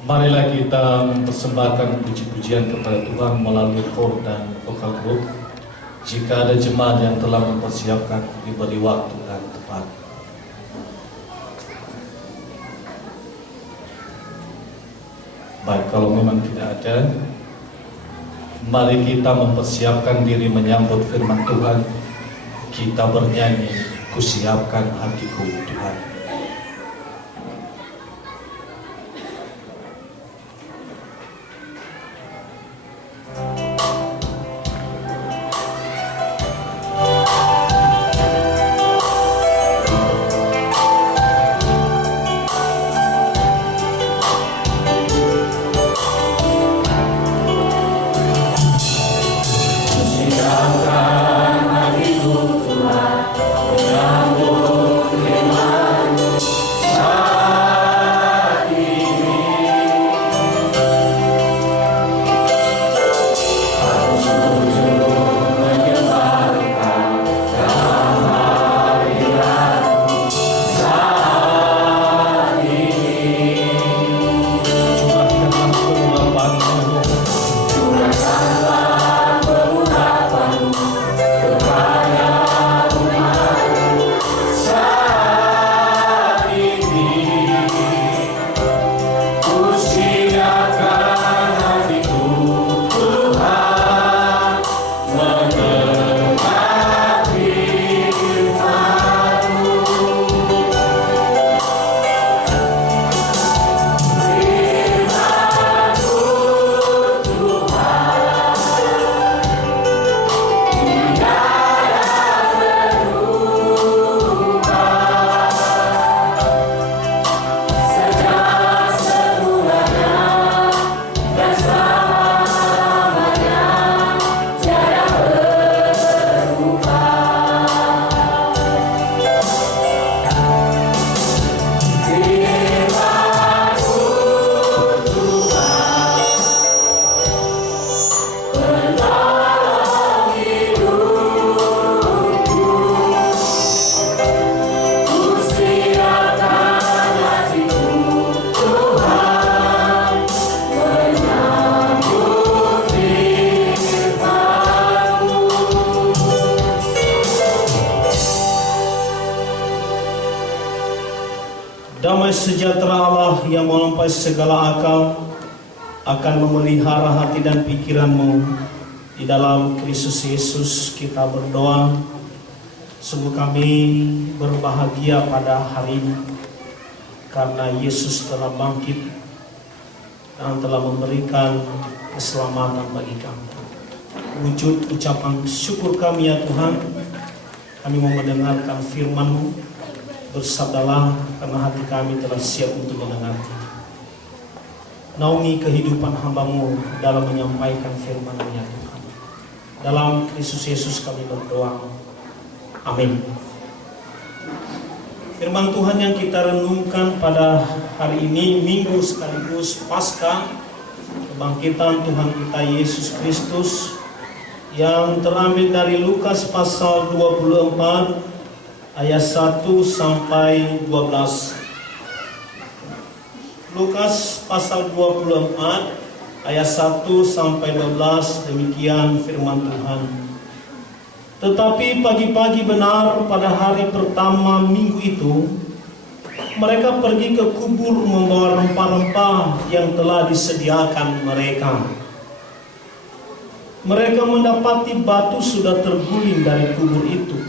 Marilah kita mempersembahkan puji-pujian kepada Tuhan melalui khor dan vokal group. Jika ada jemaat yang telah mempersiapkan, diberi waktu dan tepat. Baik, kalau memang tidak ada, mari kita mempersiapkan diri menyambut firman Tuhan. Kita bernyanyi, "Kusiapkan hatiku Tuhan." Damai sejahtera Allah yang melampaui segala akal akan memelihara hati dan pikiranmu. Di dalam Kristus Yesus kita berdoa. Sungguh kami berbahagia pada hari ini karena Yesus telah bangkit dan telah memberikan keselamatan bagi kami. Wujud ucapan syukur kami ya Tuhan, kami mau mendengarkan firman-Mu. Bersabdalah karena hati kami telah siap untuk mendengarnya. Naungi kehidupan hamba-Mu dalam menyampaikan firman-Mu ya Tuhan. Dalam Kristus Yesus kami berdoa. Amin. Firman Tuhan yang kita renungkan pada hari ini, Minggu sekaligus Paskah, kebangkitan Tuhan kita Yesus Kristus, yang terambil dari Lukas pasal 24 ayat 1 sampai 12. Lukas pasal 24 ayat 1 sampai 12, demikian firman Tuhan. Tetapi pagi-pagi benar pada hari pertama minggu itu, mereka pergi ke kubur membawa rempah-rempah yang telah disediakan mereka. Mereka mendapati batu sudah terguling dari kubur itu.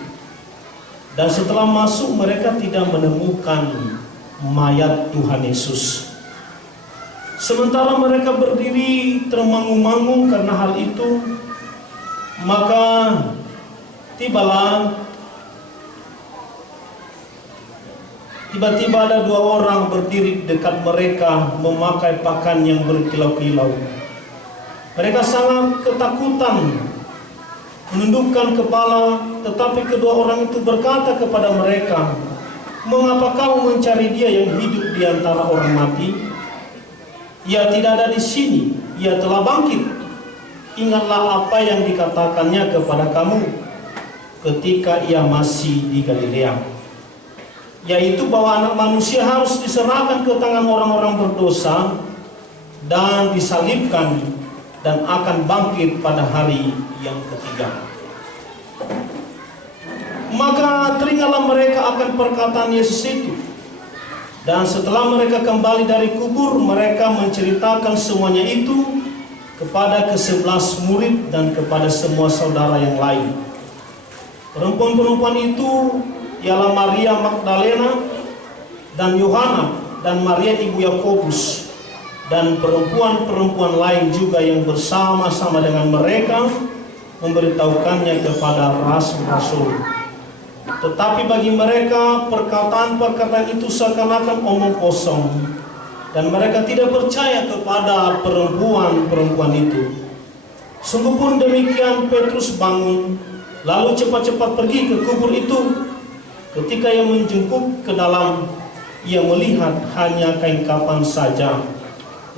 Dan setelah masuk mereka tidak menemukan mayat Tuhan Yesus. Sementara mereka berdiri termangu-mangu karena hal itu, maka tiba-tiba ada dua orang berdiri dekat mereka memakai pakaian yang berkilau-kilau. Mereka sangat ketakutan, menundukkan kepala, tetapi kedua orang itu berkata kepada mereka, "Mengapa kamu mencari dia yang hidup di antara orang mati? Ia tidak ada di sini, ia telah bangkit. Ingatlah apa yang dikatakannya kepada kamu ketika ia masih di Galilea, yaitu bahwa anak manusia harus diserahkan ke tangan orang-orang berdosa dan disalibkan dan akan bangkit pada hari yang ketiga. Maka teringatlah mereka akan perkataan Yesus itu. Dan setelah mereka kembali dari kubur, mereka menceritakan semuanya itu kepada ke-11 murid dan kepada semua saudara yang lain. Perempuan-perempuan itu ialah Maria Magdalena dan Yohana dan Maria ibu Yakobus, dan perempuan-perempuan lain juga yang bersama-sama dengan mereka memberitahukannya kepada rasul-rasul. Tetapi bagi mereka perkataan-perkataan itu seakan-akan omong kosong, dan mereka tidak percaya kepada perempuan-perempuan itu. Sungguh pun demikian, Petrus bangun, lalu cepat-cepat pergi ke kubur itu. Ketika ia menjengkuk ke dalam, ia melihat hanya kain kafan saja.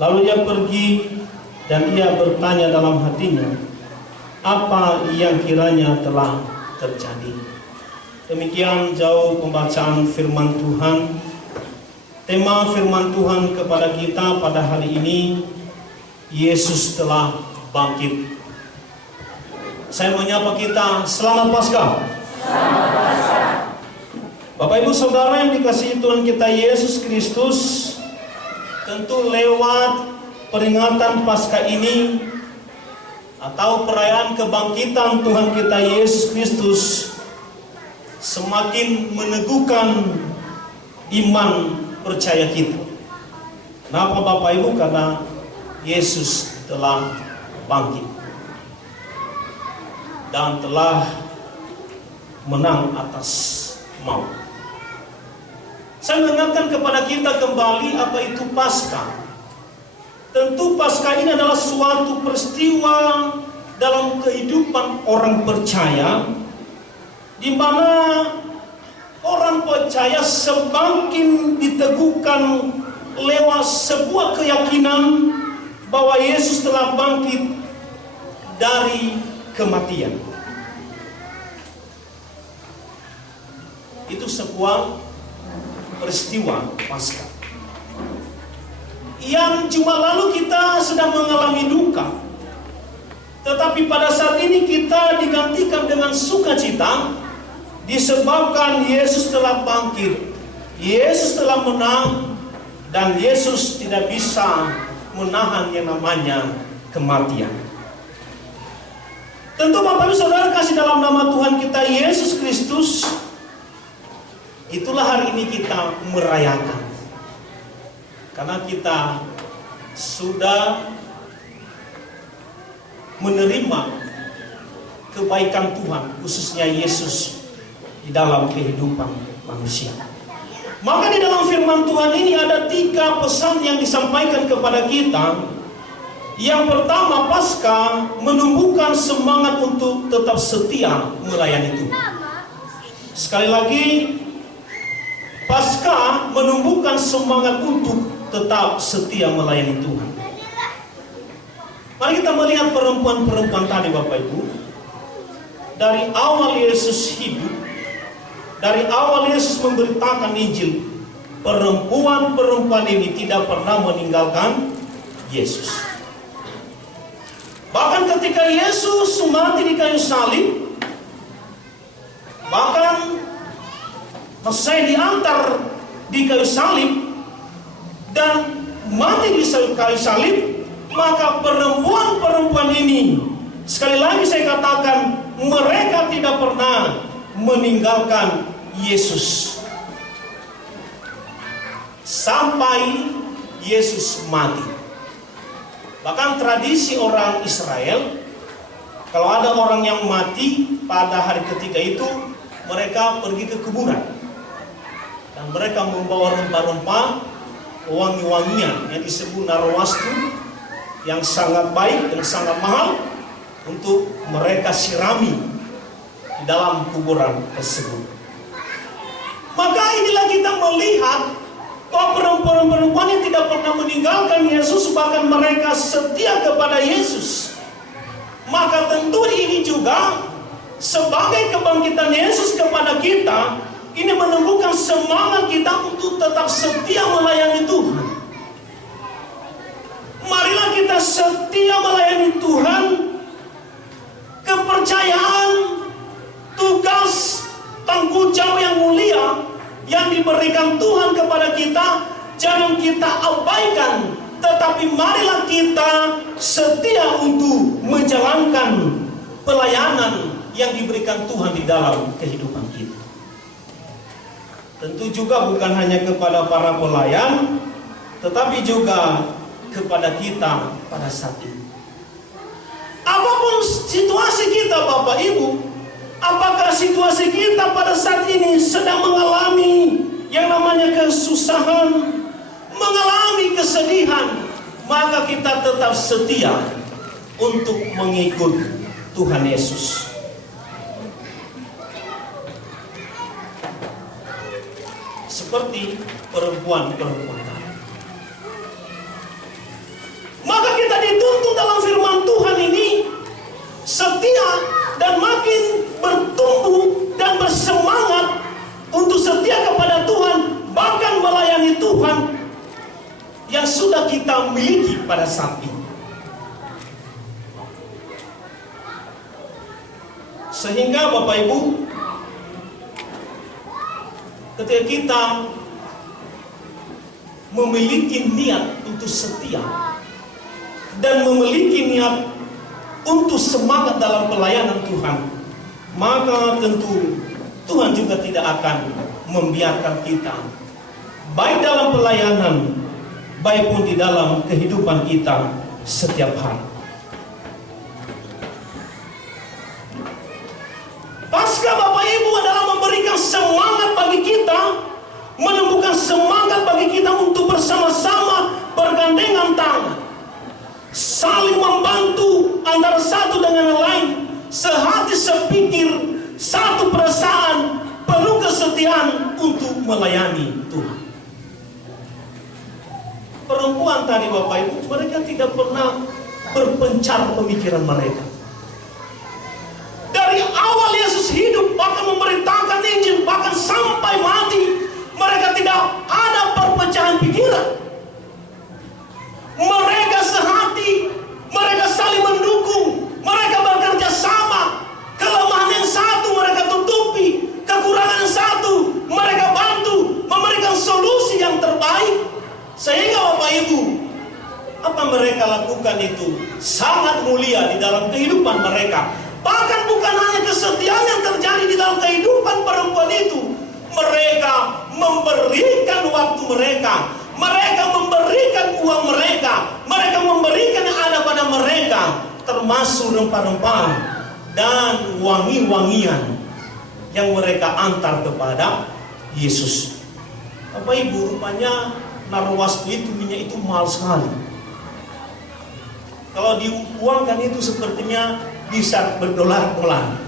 Lalu ia pergi dan ia bertanya dalam hatinya, apa yang kiranya telah terjadi. Demikian jauh pembacaan firman Tuhan. Tema firman Tuhan kepada kita pada hari ini, Yesus telah bangkit. Saya menyapa kita, selamat Paskah. Selamat Paskah. Bapak Ibu Saudara yang dikasihi Tuhan kita Yesus Kristus, tentu lewat peringatan Paskah ini atau perayaan kebangkitan Tuhan kita Yesus Kristus semakin meneguhkan iman percaya kita. Kenapa Bapak Ibu? Karena Yesus telah bangkit dan telah menang atas maut. Saya mengingatkan kepada kita kembali apa itu Paskah. Tentu Paskah ini adalah suatu peristiwa dalam kehidupan orang percaya, di mana orang percaya semakin diteguhkan lewat sebuah keyakinan bahwa Yesus telah bangkit dari kematian. Itu sebuah peristiwa Paskah yang cuma lalu kita sedang mengalami duka, tetapi pada saat ini kita digantikan dengan sukacita disebabkan Yesus telah bangkit, Yesus telah menang, dan Yesus tidak bisa menahan yang namanya kematian. Tentu Bapak Ibu Saudara kasih dalam nama Tuhan kita Yesus Kristus, itulah hari ini kita merayakan. Karena kita sudah menerima kebaikan Tuhan, khususnya Yesus di dalam kehidupan manusia. Maka di dalam firman Tuhan ini ada 3 pesan yang disampaikan kepada kita. Yang pertama, Paskah menumbuhkan semangat untuk tetap setia melayani Tuhan. Sekali lagi, Paskah menumbuhkan semangat untuk tetap setia melayani Tuhan. Mari kita melihat perempuan-perempuan tadi Bapak Ibu. Dari awal Yesus hidup, dari awal Yesus memberitakan Injil, perempuan-perempuan ini tidak pernah meninggalkan Yesus. Bahkan ketika Yesus mati di kayu salib, bahkan Mesaya diantar di kayu salib dan mati di kayu salib, maka perempuan-perempuan ini, sekali lagi saya katakan, mereka tidak pernah meninggalkan Yesus sampai Yesus mati. Bahkan tradisi orang Israel, kalau ada orang yang mati pada hari ketiga itu, mereka pergi ke kuburan dan mereka membawa rempah-rempah, wangi-wangian yang disebut narwastu, yang sangat baik dan sangat mahal, untuk mereka sirami di dalam kuburan tersebut. Maka inilah kita melihat bahwa perempuan-perempuan yang tidak pernah meninggalkan Yesus, bahkan mereka setia kepada Yesus. Maka tentu ini juga sebagai kebangkitan Yesus kepada kita, ini menumbuhkan semangat kita untuk tetap setia melayani Tuhan. Mari kita, jangan kita abaikan, tetapi marilah kita setia untuk menjalankan pelayanan yang diberikan Tuhan di dalam kehidupan kita. Tentu juga bukan hanya kepada para pelayan, tetapi juga kepada kita pada saat ini. Apapun situasi kita Bapak Ibu, apakah situasi kita pada saat ini sedang mengalami yang namanya kesusahan, mengalami kesedihan, maka kita tetap setia untuk mengikut Tuhan Yesus. Seperti perempuan-perempuan tadi. Maka kita dituntut dalam firman Tuhan ini setia dan makin bertumbuh dan bersemangat untuk setia kepada Tuhan, bahkan melayani Tuhan yang sudah kita miliki pada saat ini. Sehingga Bapak Ibu, ketika kita memiliki niat untuk setia dan memiliki niat untuk semangat dalam pelayanan Tuhan, maka tentu Tuhan juga tidak akan membiarkan kita, baik dalam pelayanan, baik pun di dalam kehidupan kita setiap hari. Paskah Bapak Ibu adalah memberikan semangat bagi kita, menemukan semangat bagi kita untuk bersama-sama bergandengan tangan, saling membantu antara satu dengan yang lain, sehati sepikir, satu perasaan, penuh kesetiaan untuk melayani Tuhan. Perempuan tadi Bapak Ibu, mereka tidak pernah berpencar pemikiran mereka. Dari awal Yesus hidup, bahkan memberitakan Injil, bahkan sampai mati, mereka tidak ada perpecahan pikiran. Mereka sehati, mereka saling mendukung, mereka bekerja sama. Kelemahan yang satu mereka tutupi, kekurangan yang satu mereka bantu, memberikan solusi yang terbaik. Sehingga Bapak Ibu, apa mereka lakukan itu sangat mulia di dalam kehidupan mereka. Bahkan bukan hanya kesetiaan yang terjadi di dalam kehidupan perempuan itu, mereka memberikan waktu mereka, mereka memberikan uang mereka, mereka memberikan yang ada pada mereka, termasuk rempah-rempah dan wangi-wangian yang mereka antar kepada Yesus. Bapak Ibu, rupanya narwastu itu, minyak itu mahal sekali. Kalau diuangkan itu sepertinya bisa berdolar-dolar.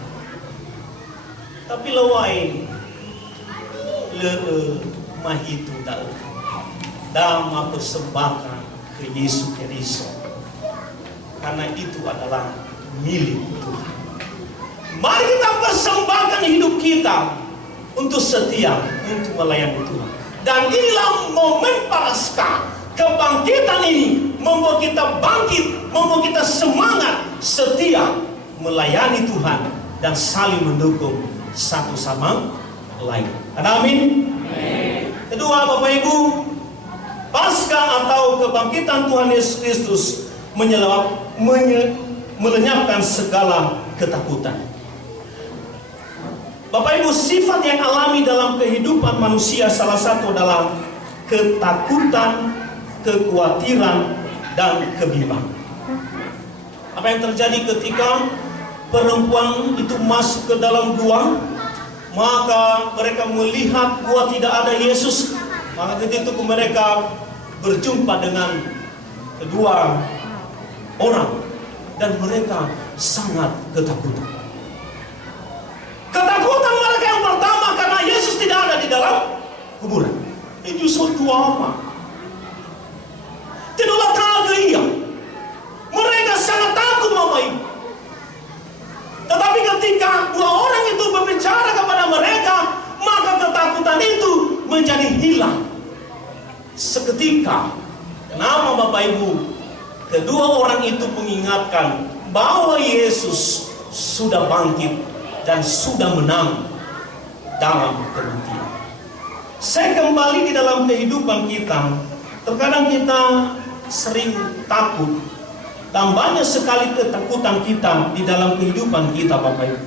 Tapi lewai mah itu dama persembahkan ke Yesus Kristus, karena itu adalah milik Tuhan. Mari kita persembahkan hidup kita untuk setia, untuk melayani Tuhan. Dan inilah momen Paskah. Kebangkitan ini membuat kita bangkit, membuat kita semangat, setia melayani Tuhan dan saling mendukung satu sama lain. Amin. Kedua Bapak Ibu, Paskah atau kebangkitan Tuhan Yesus Kristus melenyapkan segala ketakutan. Bapak Ibu, sifat yang alami dalam kehidupan manusia salah satu adalah ketakutan, kekhawatiran, dan kebimbangan. Apa yang terjadi ketika perempuan itu masuk ke dalam gua? Maka mereka melihat gua tidak ada Yesus. Maka ketika itu mereka berjumpa dengan kedua orang dan mereka sangat ketakutan. Ketakutan mereka yang pertama karena Yesus tidak ada di dalam kuburan. Itu suatu apa? Tidaklah tahu ia. Mereka sangat takut Bapak Ibu. Tetapi ketika dua orang itu berbicara kepada mereka, maka ketakutan itu menjadi hilang seketika. Kenapa Bapak Ibu? Kedua orang itu mengingatkan bahwa Yesus sudah bangkit dan sudah menang dalam kematian. Saya kembali di dalam kehidupan kita. Terkadang kita sering takut dan banyak sekali ketakutan kita di dalam kehidupan kita, Bapak Ibu.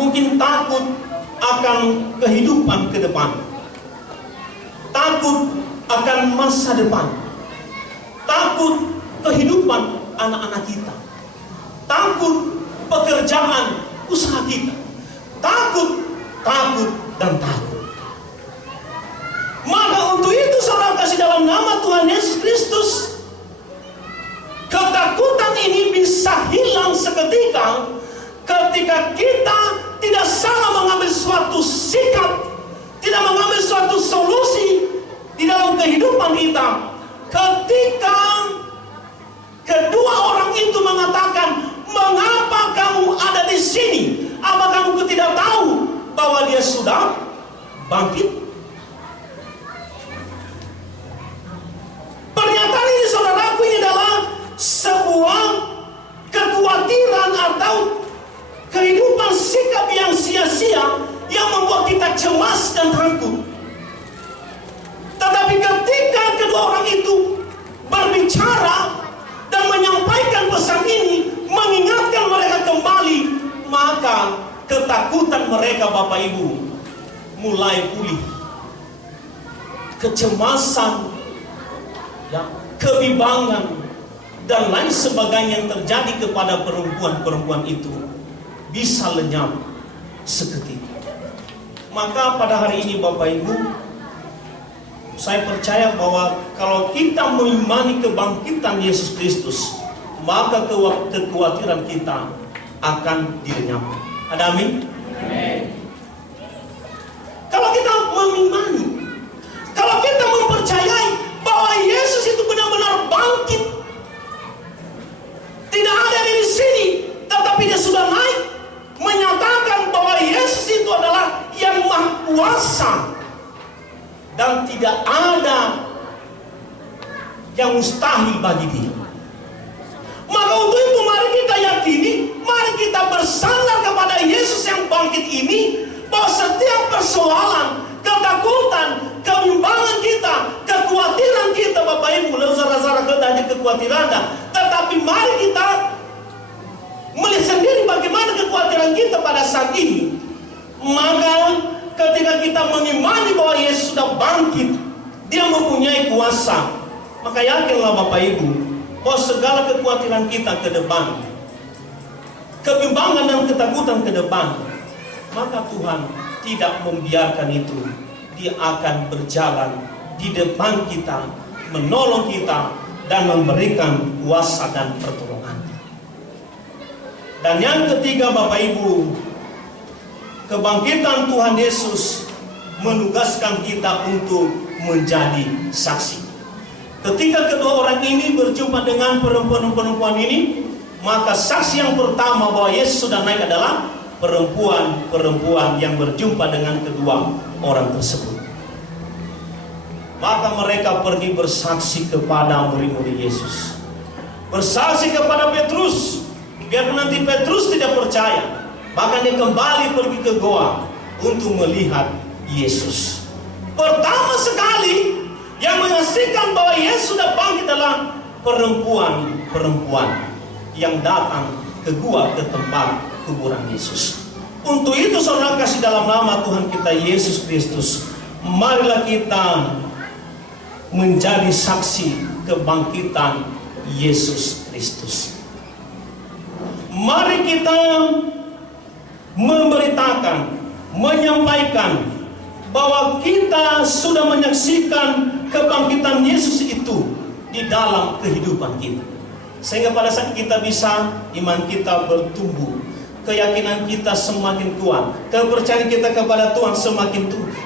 Mungkin takut akan kehidupan ke depan, takut akan masa depan, takut kehidupan anak-anak kita, takut pekerjaan usaha kita, takut dan takut. Maka untuk itu saudara kasih dalam nama Tuhan Yesus Kristus, ketakutan ini bisa hilang seketika ketika kita tidak salah mengambil suatu sikap, tidak mengambil suatu solusi di dalam kehidupan kita. Ketika kedua orang itu mengatakan, "Mengapa kamu ada di sini? Apa kamu tidak tahu bahwa dia sudah bangkit?" Pernyataan ini saudaraku, ini adalah sebuah kekhawatiran atau kehidupan sikap yang sia-sia yang membuat kita cemas dan takut. Tetapi ketika kedua orang itu berbicara dan menyampaikan pesan ini, mengingatkan mereka kembali, maka ketakutan mereka, Bapak Ibu, mulai pulih. Kecemasan, ya, kebimbangan dan lain sebagainya yang terjadi kepada perempuan-perempuan itu bisa lenyap seketika. Maka pada hari ini, Bapak Ibu, saya percaya bahwa kalau kita mengimani kebangkitan Yesus Kristus, maka kekhawatiran kita akan dilenyapkan. Ada amin? Amin. Kalau kita mengimani, kalau kita mempercayai bahwa Yesus itu benar-benar bangkit, tidak ada di sini, tetapi dia sudah naik, menyatakan bahwa Yesus itu adalah yang Maha Kuasa dan tidak ada yang mustahil bagi dia. Maka untuk itu mari kita yakini, mari kita bersandar kepada Yesus yang bangkit ini, bahwa setiap persoalan, ketakutan, kebimbangan kita, kekhawatiran kita, Bapak Ibu, saudara-saudara, hanya kekhawatiran, tetapi mari kita melihat sendiri bagaimana kekhawatiran kita pada saat ini. Maka ketika kita mengimani bahwa Yesus sudah bangkit, dia mempunyai kuasa, maka yakinlah Bapak Ibu bahwa segala kekhawatiran kita ke depan, kebimbangan dan ketakutan ke depan, maka Tuhan tidak membiarkan itu. Dia akan berjalan di depan kita, menolong kita dan memberikan kuasa dan pertolongan. Dan yang ketiga, Bapak Ibu, kebangkitan Tuhan Yesus menugaskan kita untuk menjadi saksi. Ketika kedua orang ini berjumpa dengan perempuan-perempuan ini, maka saksi yang pertama bahwa Yesus sudah naik adalah perempuan-perempuan yang berjumpa dengan kedua orang tersebut. Maka mereka pergi bersaksi kepada murid-murid Yesus, bersaksi kepada Petrus. Biarpun nanti Petrus tidak percaya, bahkan dia kembali pergi ke goa untuk melihat Yesus. Pertama sekali yang menyaksikan bahwa Yesus sudah bangkit adalah perempuan-perempuan yang datang ke gua, ke tempat kuburan Yesus. Untuk itu saudara kasih dalam nama Tuhan kita Yesus Kristus, marilah kita menjadi saksi kebangkitan Yesus Kristus. Mari kita memberitakan, menyampaikan bahwa kita sudah menyaksikan kebangkitan Yesus itu di dalam kehidupan kita. Sehingga pada saat kita bisa, iman kita bertumbuh, keyakinan kita semakin kuat, kepercayaan kita kepada Tuhan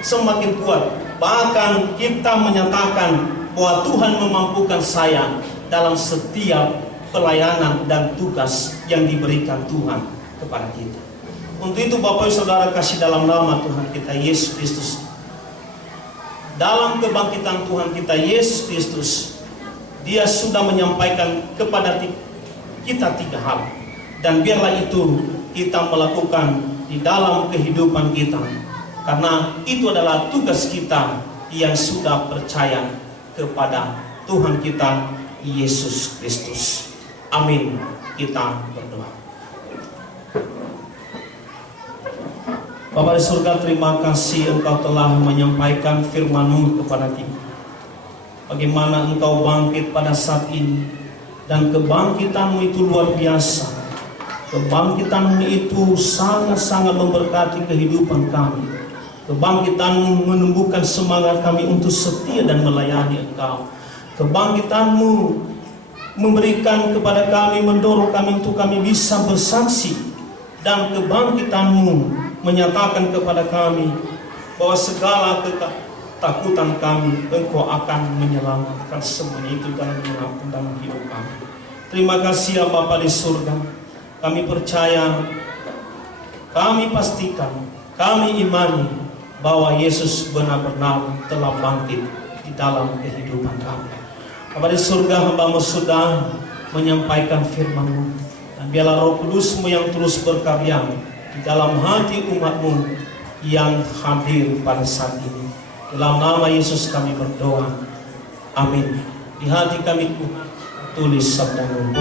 semakin kuat. Bahkan kita menyatakan bahwa Tuhan memampukan saya dalam setiap pelayanan dan tugas yang diberikan Tuhan kepada kita. Untuk itu Bapak Ibu Saudara kasih dalam nama Tuhan kita Yesus Kristus, dalam kebangkitan Tuhan kita Yesus Kristus, Dia sudah menyampaikan kepada kita 3 hal. Dan biarlah itu kita melakukan di dalam kehidupan kita. Karena itu adalah tugas kita yang sudah percaya kepada Tuhan kita Yesus Kristus. Amin. Kita berdoa. Bapa di surga, terima kasih Engkau telah menyampaikan firman-Mu kepada kita. Bagaimana Engkau bangkit pada saat ini, dan kebangkitan-Mu itu luar biasa. Kebangkitan-Mu itu sangat-sangat memberkati kehidupan kami. Kebangkitan-Mu menumbuhkan semangat kami untuk setia dan melayani Engkau. Kebangkitan-Mu memberikan kepada kami, mendorong kami untuk kami bisa bersaksi. Dan kebangkitan-Mu menyatakan kepada kami bahwa segala ketakutan kami, Engkau akan menyelamatkan semuanya itu dalam hidup kami. Terima kasih ya Bapa di surga. Kami percaya, kami pastikan, kami imani bahwa Yesus benar-benar telah bangkit di dalam kehidupan kami. Bapa di surga, hamba-Mu sudah menyampaikan firman-Mu, dan biarlah Roh Kudus-Mu yang terus berkarya di dalam hati umat-Mu yang hadir pada saat ini. Dalam nama Yesus kami berdoa. Amin. Di hati kami tulis sabda-Mu.